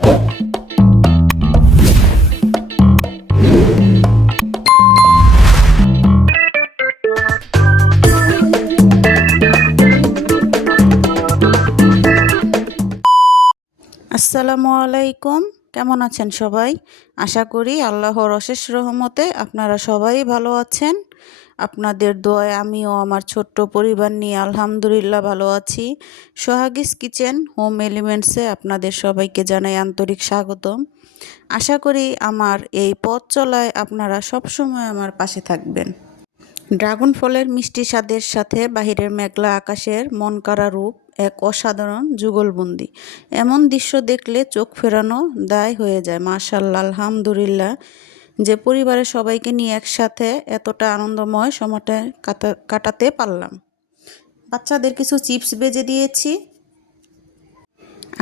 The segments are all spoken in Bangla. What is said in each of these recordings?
আসসালামু আলাইকুম, কেমন আছেন সবাই? আশা করি আল্লাহর অশেষ রহমতে আপনারা সবাই ভালো আছেন। আপনাদের দোয়ায় আমিও আমার ছোট্ট পরিবার নিয়ে আলহামদুলিল্লাহ ভালো আছি। সোহাগীস কিচেন হোম এলিমেন্টসে আপনাদের সবাইকে জানাই আন্তরিক স্বাগতম। আশা করি আমার এই পথ চলায় আপনারা সবসময় আমার পাশে থাকবেন। ড্রাগন ফলের মিষ্টি স্বাদের সাথে বাহিরের মেঘলা আকাশের মনকাড়া রূপ এক অসাধারণ যুগলবন্দি। এমন দৃশ্য দেখলে চোখ ফেরানো দায় হয়ে যায়। মাশাআল্লাহ, আলহামদুলিল্লাহ যে পরিবারের সবাইকে নিয়ে একসাথে এতটা আনন্দময় সময়টা কাটাতে পারলাম। বাচ্চাদের কিছু চিপস ভেজে দিয়েছি।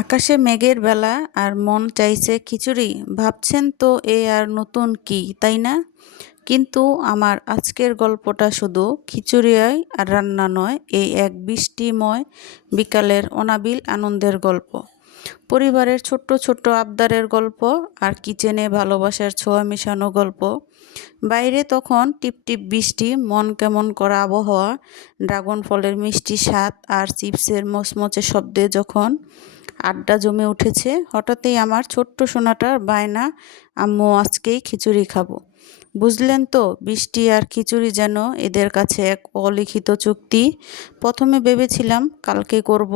আকাশে মেঘের বেলা আর মন চাইছে খিচুড়ি। ভাবছেন তো এ আর নতুন কি, তাই না? কিন্তু আমার আজকের গল্পটা শুধু খিচুড়ি আর রান্না নয়, এই এক বৃষ্টিময় বিকালের অনাবিল আনন্দের গল্প। পরিবারের ছোট্ট ছোট্ট আবদারের গল্প আর কিচেনে ভালোবাসার ছোঁয়া মেশানো গল্প। বাইরে তখন টিপটিপ বৃষ্টি, মন কেমন করা আবহাওয়া, ড্রাগন ফলের মিষ্টি স্বাদ আর চিপসের মচমচে শব্দে যখন আড্ডা জমে উঠেছে, হঠাৎই আমার ছোট্ট সোনাটার বায়না, আম্মু আজকেই খিচুড়ি খাবো। বুঝলেন তো, বৃষ্টি আর খিচুড়ি যেন এদের কাছে এক অলিখিত চুক্তি। প্রথমে ভেবেছিলাম কালকে করব,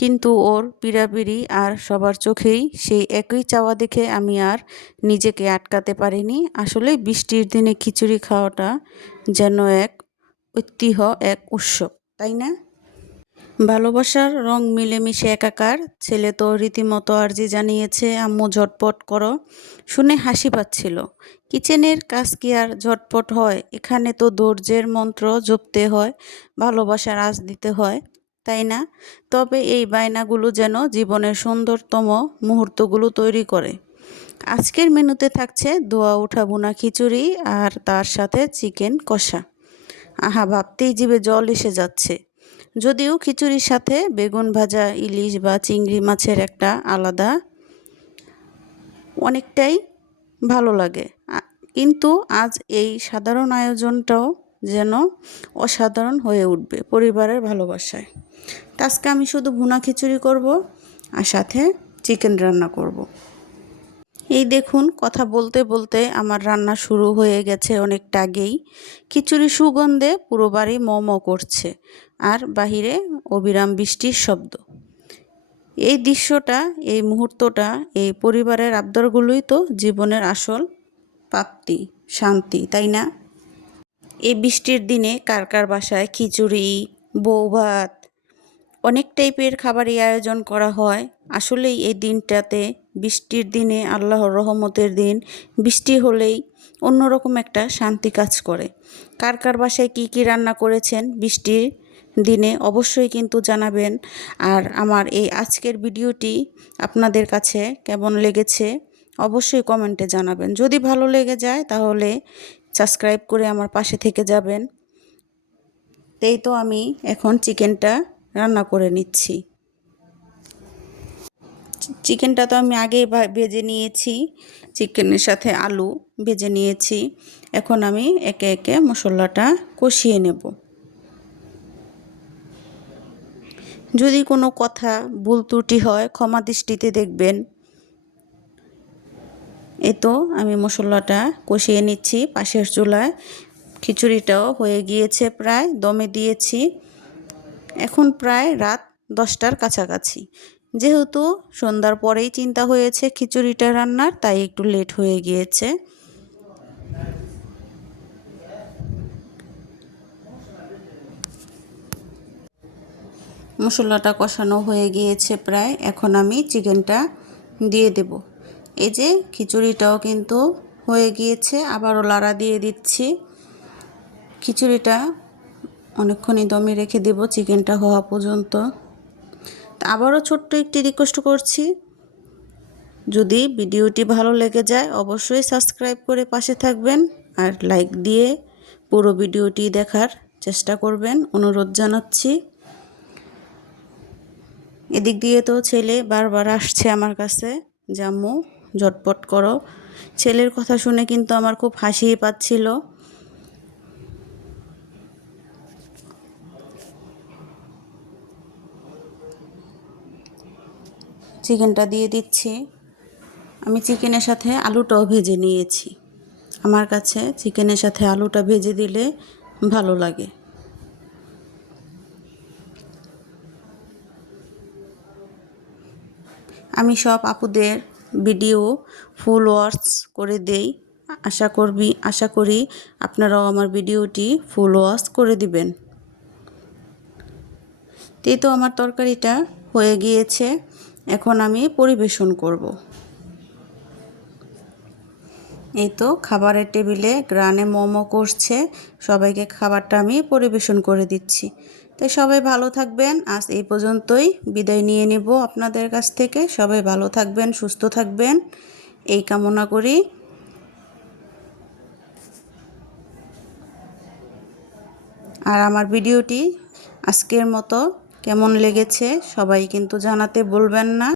কিন্তু ওর পিড়াপিড়ি আর সবার চোখেই সেই একই চাওয়া দেখে আমি আর নিজেকে আটকাতে পারিনি। আসলে বৃষ্টির দিনে খিচুড়ি খাওয়াটা যেন এক ঐতিহ্য, এক উৎসব, তাই না? ভালোবাসার রং মিলেমিশে একাকার। ছেলে তো রীতিমতো আর্জি জানিয়েছে, আম্মু ঝটপট করো। শুনে হাসি পাচ্ছিল। কিচেনের কাজ কি আর ঝটপট হয়? এখানে তো ধৈর্যের মন্ত্র জপতে হয়, ভালোবাসার আঁচ দিতে হয়, তাই না? তবে এই বায়নাগুলো যেন জীবনের সুন্দরতম মুহূর্তগুলো তৈরি করে। আজকের মেনুতে থাকছে ধোয়া ওঠা ভুনা খিচুড়ি আর তার সাথে চিকেন কষা। আহা, ভাবতেই জিভে জল এসে যাচ্ছে। যদিও খিচুড়ির সাথে বেগুন ভাজা, ইলিশ বা চিংড়ি মাছের একটা আলাদা অনেকটাই ভালো লাগে, কিন্তু আজ এই সাধারণ আয়োজনটাও যেন অসাধারণ হয়ে উঠবে পরিবারের ভালোবাসায়। আজকে আমি শুধু ভুনা খিচুড়ি করব আর সাথে চিকেন রান্না করব। এই দেখুন, কথা বলতে বলতে আমার রান্না শুরু হয়ে গেছে অনেকটা আগেই। খিচুড়ি সুগন্ধে পুরো বাড়ি ম করছে আর বাহিরে অবিরাম বৃষ্টির শব্দ। এই দৃশ্যটা, এই মুহূর্তটা, এই পরিবারের আবদারগুলোই তো জীবনের আসল প্রাপ্তি, শান্তি, তাই না? এই বৃষ্টির দিনে কার কার বাসায় খিচুড়ি, বৌভাত, অনেক টাইপের খাবারই আয়োজন করা হয়। আসলেই এই দিনটাতে, বৃষ্টির দিনে, আল্লাহর রহমতের দিন, বৃষ্টি হলেই অন্যরকম একটা শান্তি কাজ করে। কার কার বাসায় কী কী রান্না করেছেন বৃষ্টির দিনে অবশ্যই কিন্তু জানাবেন। আর আমার এই আজকের ভিডিওটি আপনাদের কাছে কেমন লেগেছে অবশ্যই কমেন্টে জানাবেন। যদি ভালো লেগে যায় তাহলে সাবস্ক্রাইব করে আমার পাশে থেকে যাবেন। এই তো আমি এখন চিকেনটা রান্না করে নিচ্ছি। চিকেনটা তো আমি আগেই ভেজে নিয়েছি, চিকেনের সাথে আলু ভেজে নিয়েছি। এখন আমি একে একে মশলাটা কষিয়ে নেব। যদি কোনো কথা ভুল ত্রুটি হয় ক্ষমা দৃষ্টিতে দেখবেন। এই তো আমি মশলাটা কষিয়ে নিচ্ছি পাশের চুলায়। খিচুড়িটাও হয়ে গিয়েছে, প্রায় দমে দিয়েছি। এখন প্রায় রাত 10টার কাছাকাছি। যেহেতু সন্ধ্যার পরেই চিন্তা হয়েছে খিচুড়িটা রান্নার, তাই একটু লেট হয়ে গিয়েছে। মশলাটা কষানো হয়ে গিয়েছে প্রায়, এখন আমি চিকেনটা দিয়ে দেব। এই যে খিচুড়িটাও কিন্তু হয়ে গিয়েছে, আবারও লাড়া দিয়ে দিচ্ছি। খিচুড়িটা অনেকক্ষণই দমে রেখে দেব চিকেনটা হওয়া পর্যন্ত। আবারও ছোট্ট একটি রিকোয়েস্ট করছি, যদি ভিডিওটি ভালো লেগে যায় অবশ্যই সাবস্ক্রাইব করে পাশে থাকবেন আর লাইক দিয়ে পুরো ভিডিওটি দেখার চেষ্টা করবেন, অনুরোধ জানাচ্ছি। এদিক দিয়ে তো ছেলে বারবার আসছে আমার কাছে যে আম্মু ঝটপট করো। ছেলের কথা শুনে কিন্তু আমার খুব হাসিই পাচ্ছিল। চিকেনটা দিয়ে দিচ্ছি। আমি চিকেনের সাথে আলুটাও ভেজে নিয়েছি। আমার কাছে চিকেনের সাথে আলুটা ভেজে দিলে ভালো লাগে। আমি সব আপুদের ভিডিও ফুল ওয়াচ করে দেই। আশা করি আপনারাও আমার ভিডিওটি ফুল ওয়াচ করে দিবেন। এই তো আমার তরকারিটা হয়ে গিয়েছে, এখন আমি পরিবেশন করব। এই তো খাবারের টেবিলে গ্রানে মোমো করছে, সবাইকে খাবারটা আমি পরিবেশন করে দিচ্ছি। তাই সবাই ভালো থাকবেন। আজ এই পর্যন্তই বিদায় নিয়ে নেব আপনাদের কাছ থেকে। সবাই ভালো থাকবেন, সুস্থ থাকবেন এই কামনা করি। আর আমার ভিডিওটি আজকের মতো কেমন লেগেছে সবাই কিন্তু জানাতে ভুলবেন না।